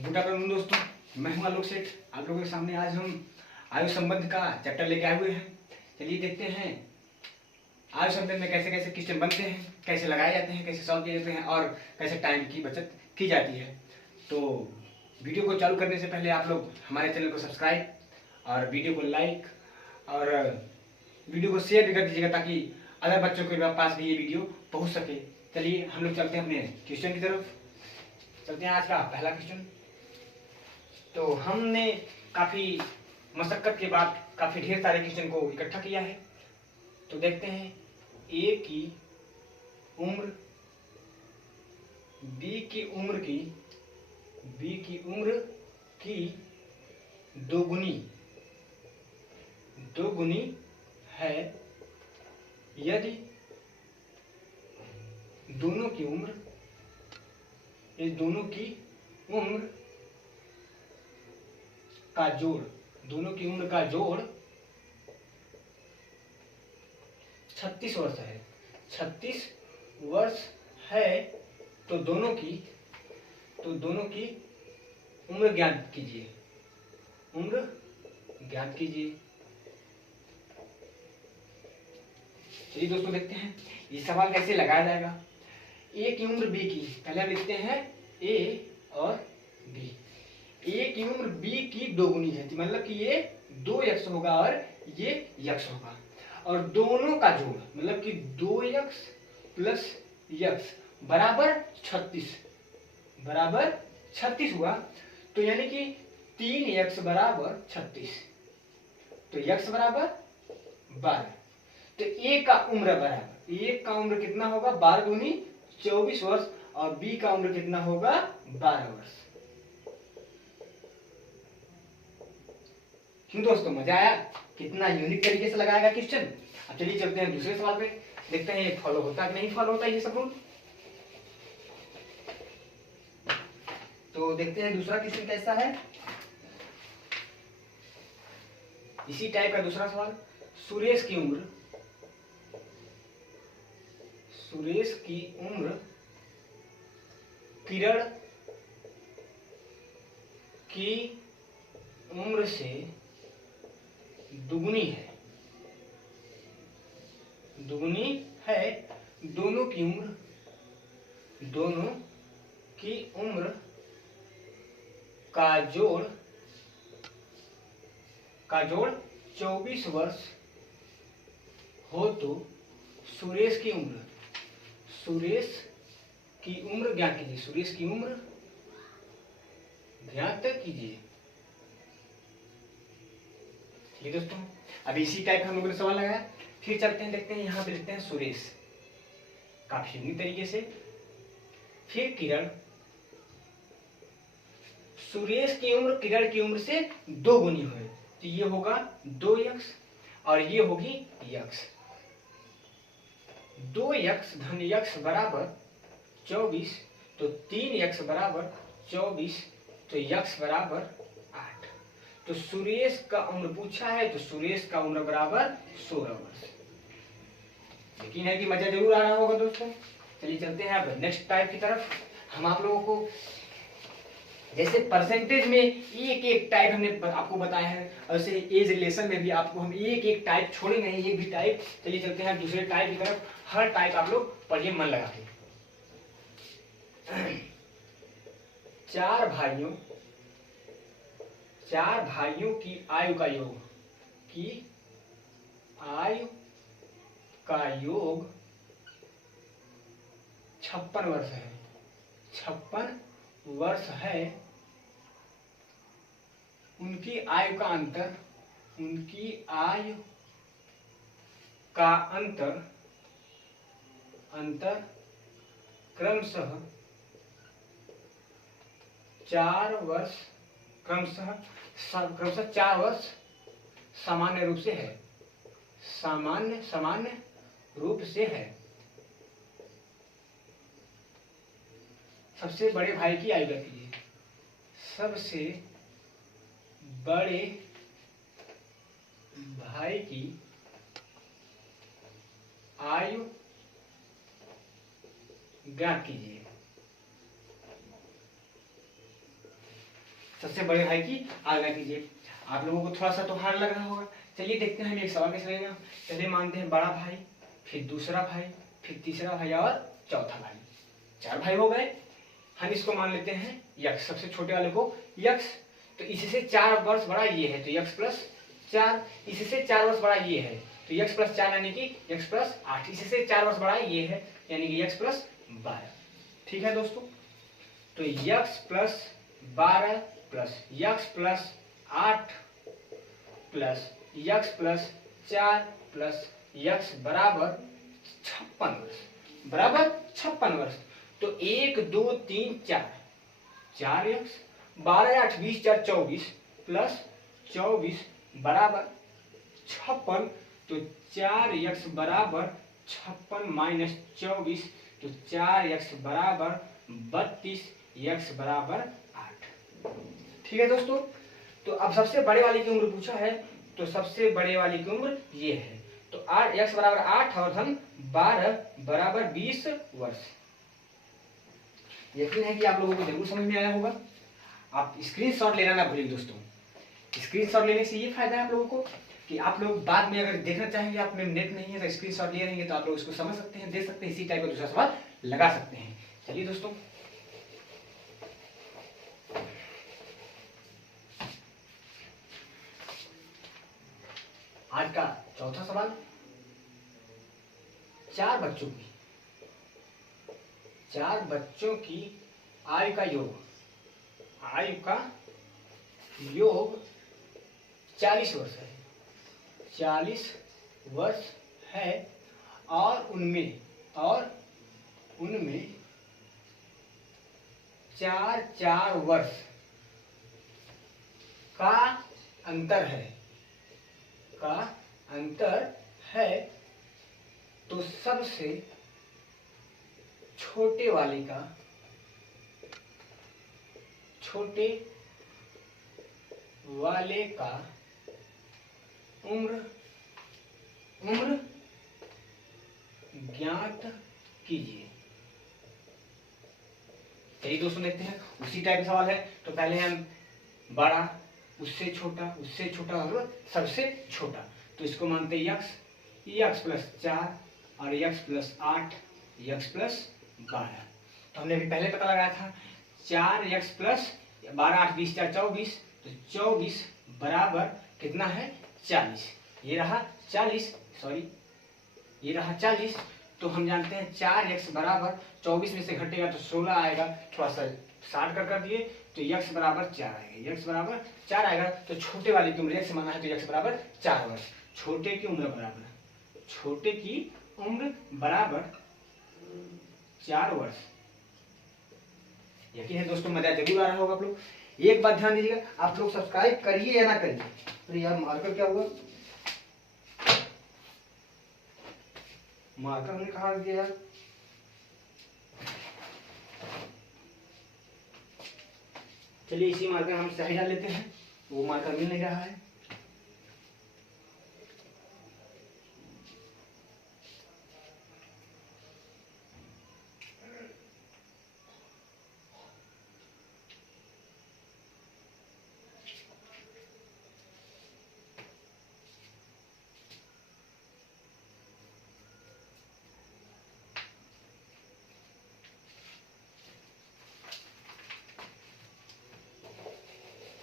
Good afternoon दोस्तों, मैं हूं आलोक सेठ। आप लोगों के सामने आज हम आयु संबंध का चैप्टर लेके आए हुए हैं। चलिए देखते हैं आयु संबंध में कैसे कैसे क्वेश्चन बनते हैं, कैसे लगाए जाते हैं, कैसे सॉल्व किए जाते हैं और कैसे टाइम की बचत की जाती है। तो वीडियो को चालू करने से पहले आप लोग हमारे चैनल को सब्सक्राइब और वीडियो को लाइक और वीडियो को शेयर भी कर दीजिएगा ताकि अदर बच्चों के पास भी ये वीडियो पहुंच सके। चलिए हम लोग चलते हैं अपने क्वेश्चन की तरफ। चलते हैं आज का पहला क्वेश्चन। तो हमने काफ़ी मशक्कत के बाद काफ़ी ढेर सारे क्वेश्चन को इकट्ठा किया है। तो देखते हैं ए की उम्र बी की उम्र की दोगुनी है यदि दोनों की उम्र का जोड़ 36 वर्ष है। 36 वर्ष है तो दोनों की उम्र ज्ञात कीजिए। चलिए दोस्तों देखते हैं ये सवाल कैसे लगाया जाएगा। ए की उम्र बी की, पहले हम लिखते हैं ए और बी। ए की उम्र बी की दोगुनी है, मतलब कि ये 2x होगा और ये x होगा और दोनों का जोड़ मतलब कि 2x प्लस x बराबर 36 हुआ। तो यानी कि 3x बराबर 36 तो x बराबर 12। तो ए का उम्र कितना होगा 12 दूनी 24 वर्ष और बी का उम्र कितना होगा 12 वर्ष। क्यों दोस्तों, मजा आया? कितना यूनिक तरीके से लगाया गया क्वेश्चन। अब चलिए चलते हैं दूसरे सवाल पे, देखते हैं ये फॉलो होता है कि नहीं फॉलो होता है ये सब रूल। तो देखते हैं दूसरा क्वेश्चन कैसा है। इसी टाइप का दूसरा सवाल। सुरेश की उम्र किरण की उम्र से दुगुनी है। दोनों की उम्र का जोड़ 24 वर्ष हो तो सुरेश की उम्र ज्ञात कीजिए। ठीक दोस्तों, अभी इसी टाइप का हम लोगों ने सवाल लगाया। फिर चलते हैं, देखते हैं यहाँ पे लिखते हैं सुरेश काफी यूनिक तरीके से। फिर किरण, सुरेश की उम्र किरण की उम्र से दोगुनी है तो ये होगा 2x और ये होगी x। 2x धन x बराबर 24 तो 3x बराबर 24 तो x बराबर 8। तो सुरेश का उम्र पूछा है तो सुरेश का उम्र बराबर 16 वर्ष। यकीन है कि मजा जरूर आ रहा होगा दोस्तों। चलिए चलते हैं अब नेक्स्ट टाइप की तरफ। हम आप लोगों को जैसे परसेंटेज में एक टाइप हमने आपको बताया है, वैसे एज रिलेशन में भी आपको हम एक टाइप छोड़ेंगे नहीं, एक भी टाइप। चलिए चलते हैं दूसरे टाइप की तरफ। हर टाइप आप लोग पढ़िए मन लगा के। चार भाइयों की आयु का योग 56 वर्ष है। 56 वर्ष है। उनकी आयु का अंतर क्रमशः 4 वर्ष सामान्य रूप से है। सबसे बड़े भाई की आयु कीजिए। सबसे बड़े भाई की आयु ज्ञात कीजिए। सबसे बड़े भाई की आज्ञा कीजिए। आप लोगों को थोड़ा सा तो हार्ड लग रहा होगा। चलिए देखते हैं हम एक सवाल कैसे लगेगा। चलिए मानते हैं बड़ा भाई, फिर दूसरा भाई, फिर तीसरा भाई और चौथा भाई। 4 भाई हो गए। हम इसको मान लेते हैं यक्स, सबसे छोटे वाले को यक्स। तो इससे 4 वर्ष बड़ा ये है तो यक्स प्लस 4, इससे 4 वर्ष बड़ा ये है तो यक्स प्लस 4 यानी कि यक्स प्लस 8, इससे 4 वर्ष बड़ा ये है यानी कि यक्स प्लस 12। ठीक है दोस्तों, तो x plus 12 plus x plus 8 plus x plus 4 plus x बराबर 56 वर्ष, बराबर 56 वर्ष। तो 1 2 3 4, 4 यक्स, 12 8 20 4 24 प्लस 24 बराबर 56। तो 4 यक्स बराबर 56 माइनस 24, तो 4 यक्स बराबर 32, यक्स बराबर 8। ठीक है दोस्तों, तो अब सबसे बड़े वाले की उम्र पूछा है, तो सबसे बड़े वाले की उम्र ये है। तो 8 यक्स बराबर 8 और धन 12 बराबर 20 वर्ष। यकीन है कि आप लोगों को जरूर समझ में आया होगा। आप स्क्रीनशॉट लेना ना भूलिए दोस्तों। स्क्रीनशॉट लेने से ये फायदा है आप लोगों को कि आप लोग बाद में अगर देखना चाहेंगे, आप में नेट नहीं है तो स्क्रीनशॉट ले रहेंगे तो आप लोग इसको समझ सकते हैं, देख सकते हैं, इसी टाइप का दूसरा सवाल लगा सकते हैं। चलिए दोस्तों, आज का चौथा सवाल, 4 बच्चों की आयु का योग, आयु का योग 40 वर्ष है, 40 वर्ष है और उनमें 4 वर्ष का अंतर है, तो सबसे छोटे वाले का उम्र ज्ञात कीजिए। चलिए दोस्तों देखते हैं, उसी टाइप का सवाल है। तो पहले हम बड़ा, उससे छोटा और सबसे छोटा, तो इसको मानते हैं यक्स प्लस 4 और यक्स प्लस 8, यक्स प्लस 12। तो हमने अभी पहले पता लगाया था 4 यक्स प्लस 12 8 20 4 24, तो 24 बराबर कितना है 40। ये रहा 40, सॉरी ये रहा 40। तो हम जानते हैं 4 यक्स बराबर 24 में से घटेगा तो 16 आएगा, थोड़ा सा 60 कर दिए तो यक्स बराबर 4 आएगा, यक्स बराबर 4 आएगा। तो छोटे वाले की उम्र यक्स माना है तो यक्स बराबर 4 वर्ष। छोटे की उम्र बराबर 4 वर्ष। यकीन है दोस्तों मजा जरूर आ रहा होगा आप लोग। एक बात ध्यान दीजिएगा, आप लोग सब्सक्राइब करिए या ना करिए। तो यार मार्कर क्या हुआ, मार्कर हमने कहा दिया यार। चलिए इसी मार्कर हम सही डाल लेते हैं, वो मार्कर मिल नहीं रहा है।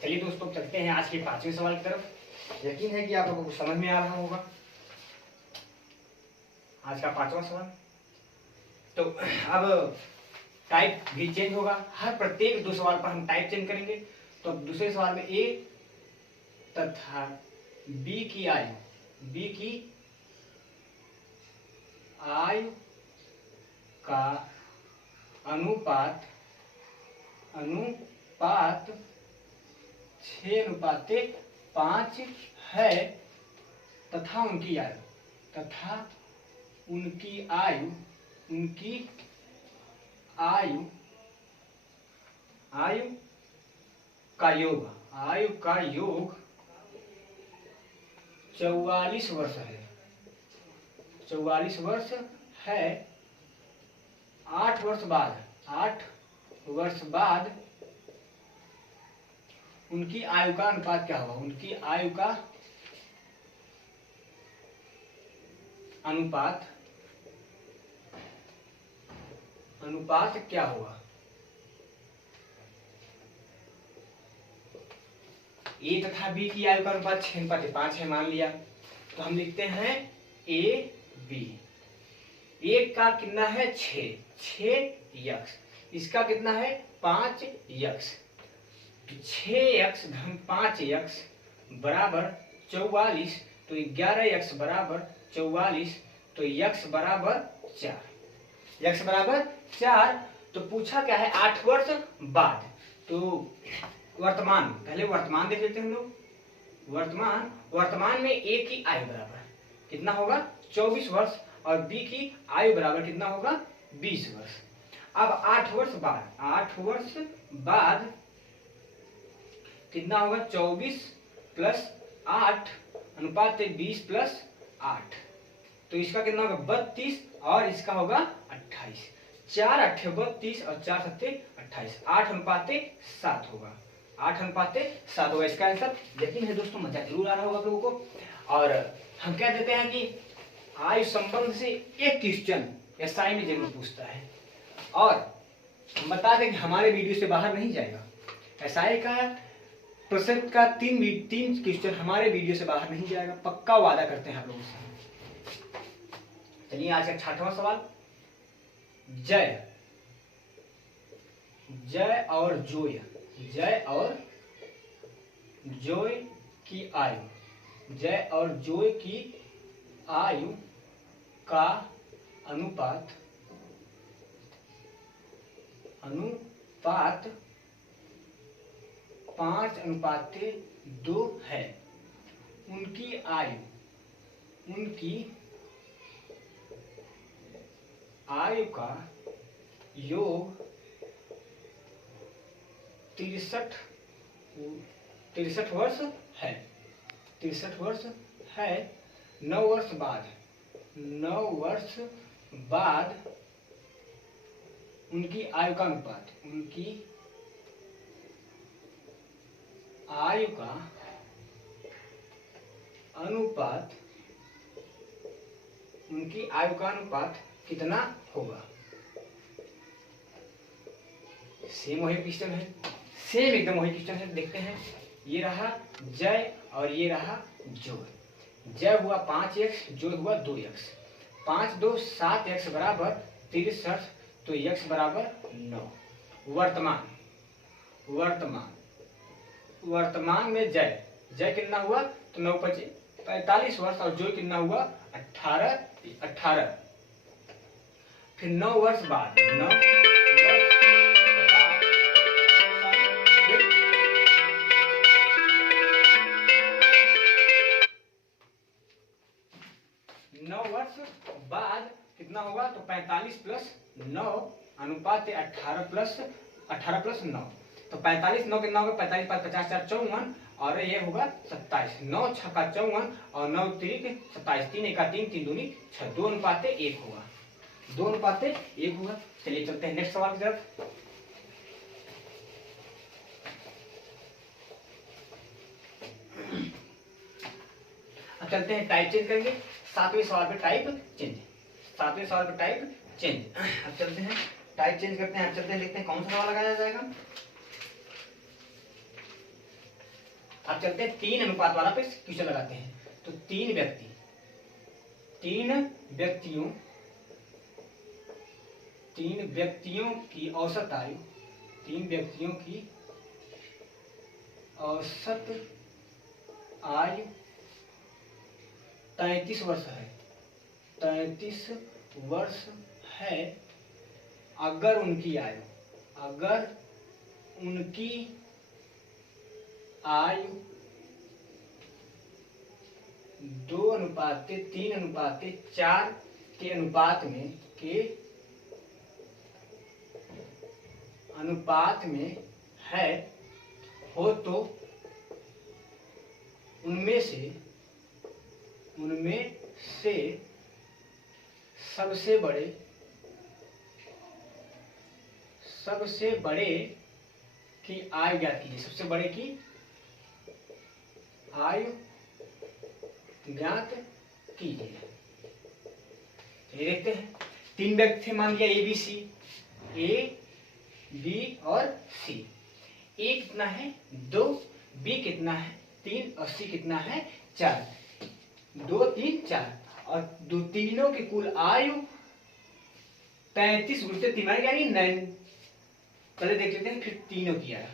चलिए दोस्तों चलते हैं आज के 5वें सवाल की तरफ। यकीन है कि आप लोगों को समझ में आ रहा होगा आज का 5वां सवाल। तो अब टाइप भी चेंज होगा, हर प्रत्येक 2 सवाल पर हम टाइप चेंज करेंगे। तो अब दूसरे सवाल में ए तथा बी की आयु का अनुपात 6:5 है तथा उनकी आयु का योग 44 वर्ष है, 44 वर्ष है। 8 वर्ष बाद उनकी आयु का अनुपात क्या होगा, उनकी आयु का अनुपात क्या होगा। ए तथा बी की आयु का अनुपात 6:5 है मान लिया, तो हम लिखते हैं ए बी। एक का कितना है 6x, इसका कितना है 5x, 6x धन 5x बराबर 44, तो 11x बराबर 44, तो x बराबर 4। तो पूछा क्या है 8 वर्ष बाद, तो वर्तमान, पहले वर्तमान देख लेते हैं हम लोग। वर्तमान में ए की आयु बराबर कितना होगा 24 वर्ष और बी की आयु बराबर कितना होगा 20 वर्ष। अब 8 वर्ष बाद कितना होगा 24 प्लस 8 अनुपात 20 प्लस 8, तो इसका कितना होगा 32 और इसका होगा 28। 4 8 32 और 4 7 28, 8:7 होगा, 8:7 होगा इसका आंसर। यकीन है दोस्तों मजा जरूर आ रहा होगा आप लोगों को। और हम कह देते हैं कि आयु संबंध से एक क्वेश्चन एसआई में जरूर पूछता है, और हम बता दें कि हमारे वीडियो से बाहर नहीं जाएगा। एसआई का प्रश्न का 3 क्वेश्चन हमारे वीडियो से बाहर नहीं जाएगा, पक्का वादा करते हैं आप लोगों से। चलिए आज का 6वां सवाल, जय और जोय की आयु का अनुपात 5:2 है। उनकी आयु का योग 63 वर्ष है। 9 वर्ष बाद उनकी आयु का अनुपात, उनकी आयु का अनुपात कितना होगा। सेम वही क्वेश्चन है, सेम एकदम वही क्वेश्चन है। देखते हैं, ये रहा जय और ये रहा जोय। जय हुआ 5x, जोय हुआ 2x। 5 2 7x बराबर 63, तो x बराबर 9। वर्तमान में जय कितना हुआ, तो 9 5 45 वर्ष, और जोय कितना हुआ 18। फिर 9 वर्ष बाद 9 वर्ष बाद कितना होगा, तो 45 प्लस 9 अनुपात 18 प्लस 9, तो 45 9 कितना होगा 45 5 50 4 54, और ये होगा 27। 9 6 का 54 और 9 3 27, 3 1 3 3 2 6, 2 अनुपात 1 होगा, 2 अनुपात 1 होगा। चलिए चलते हैं नेक्स्ट सवाल की तरफ। अब चलते हैं टाइप चेंज करेंगे। 7वें सवाल पे टाइप चेंज। अब चलते हैं टाइप चेंज करते हैं। अब चलते हैं देखते हैं कौन सा सवाल लगाया जाएगा। अब चलते हैं 3 अनुपात वाला पे क्वेश्चन लगाते हैं। तो 3 व्यक्तियों की औसत आयु, 3 व्यक्तियों की औसत आयु 33 वर्ष है। 33 वर्ष है अगर उनकी आयु 2:3:4 के अनुपात में है हो, तो उनमें से सबसे बड़े की आयु ज्ञात कीजिए। सबसे बड़े की आयु ज्ञात कीजिए। चलिए देखते हैं। 3 व्यक्ति थे, मान लिया A B C, A B और सी। ए कितना है 2, बी कितना है 3 और सी कितना है 4। 2 3 4 और तीनों की कुल आयु 33 गुणित 3 यानी 9। पहले देख लेते हैं, फिर तीनों की आयु,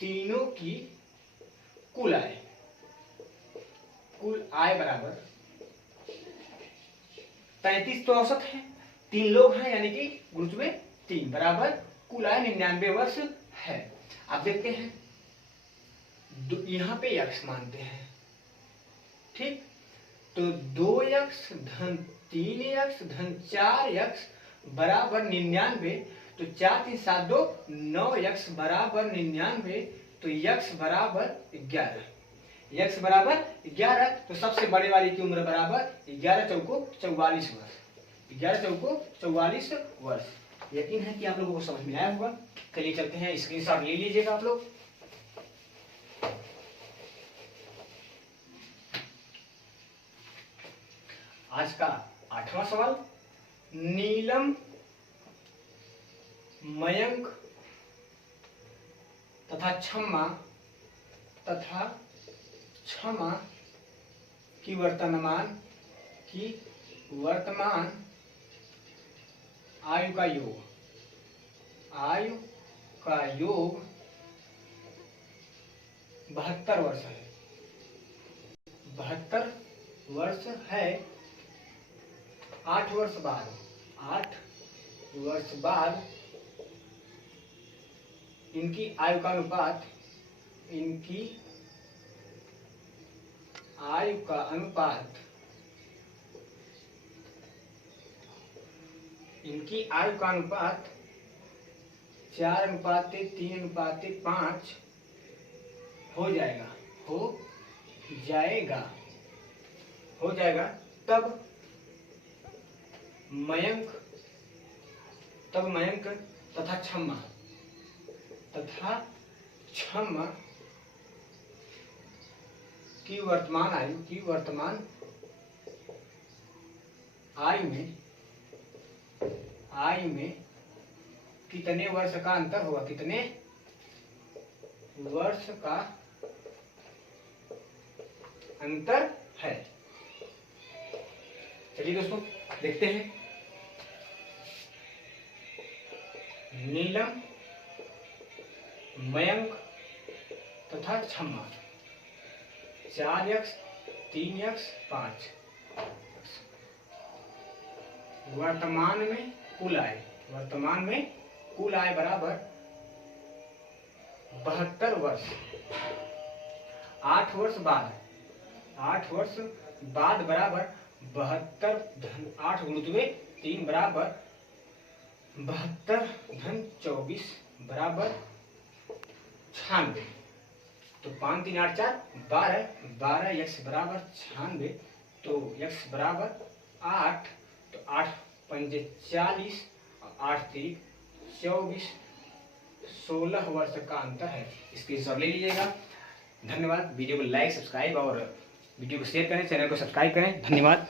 तीनों की कुल आय, कुल आय बराबर 35 तो औसत है, 3 लोग हैं यानी कि गुणित में 3 बराबर कुल आय 99 वर्ष है। अब देखते हैं, यहां पे x मानते हैं, ठीक। तो 2x धन 3x धन 4x बराबर 99। तो 4 3 7 2 9x बराबर 99। तो x बराबर 11, x बराबर 11। तो सबसे बड़े वाली की उम्र बराबर 11 चौको 44 वर्ष, 11 चौको 44 वर्ष। यकीन है कि आप लोगों को समझ में आया होगा। चलिए चलते हैं, स्क्रीनशॉट ले लीजिएगा आप लोग। आज का 8वां सवाल, नीलम, मयंक तथा क्षमा की वर्तमान आयु का योग, आयु का योग 72 वर्ष है, 72 वर्ष है। 8 वर्ष बाद, 8 वर्ष बाद इनकी आयु का अनुपात, इनकी आयु का अनुपात, इनकी आयु का अनुपात 4:3:5 हो जाएगा, हो जाएगा। तब मयंक तथा क्षमा की वर्तमान आयु में कितने वर्ष का अंतर होगा, कितने वर्ष का अंतर है। चलिए दोस्तों देखते हैं। नीलम, मयंक तथा क्षमा 4x 3x 5 वर्तमान में कुल आय बराबर 72 वर्ष। 8 वर्ष बाद बराबर 72 धन 8 गुणित में 3 बराबर 72 धन 24 बराबर 96। तो 5 3 8 4 12 x बराबर 96। तो x बराबर 8। तो 8 पंजे 40 और 8 3 24, 16 वर्ष का अंतर है। स्क्रीनशॉट ले लीजिएगा। धन्यवाद। वीडियो को लाइक, सब्सक्राइब और वीडियो को शेयर करें, चैनल को सब्सक्राइब करें। धन्यवाद।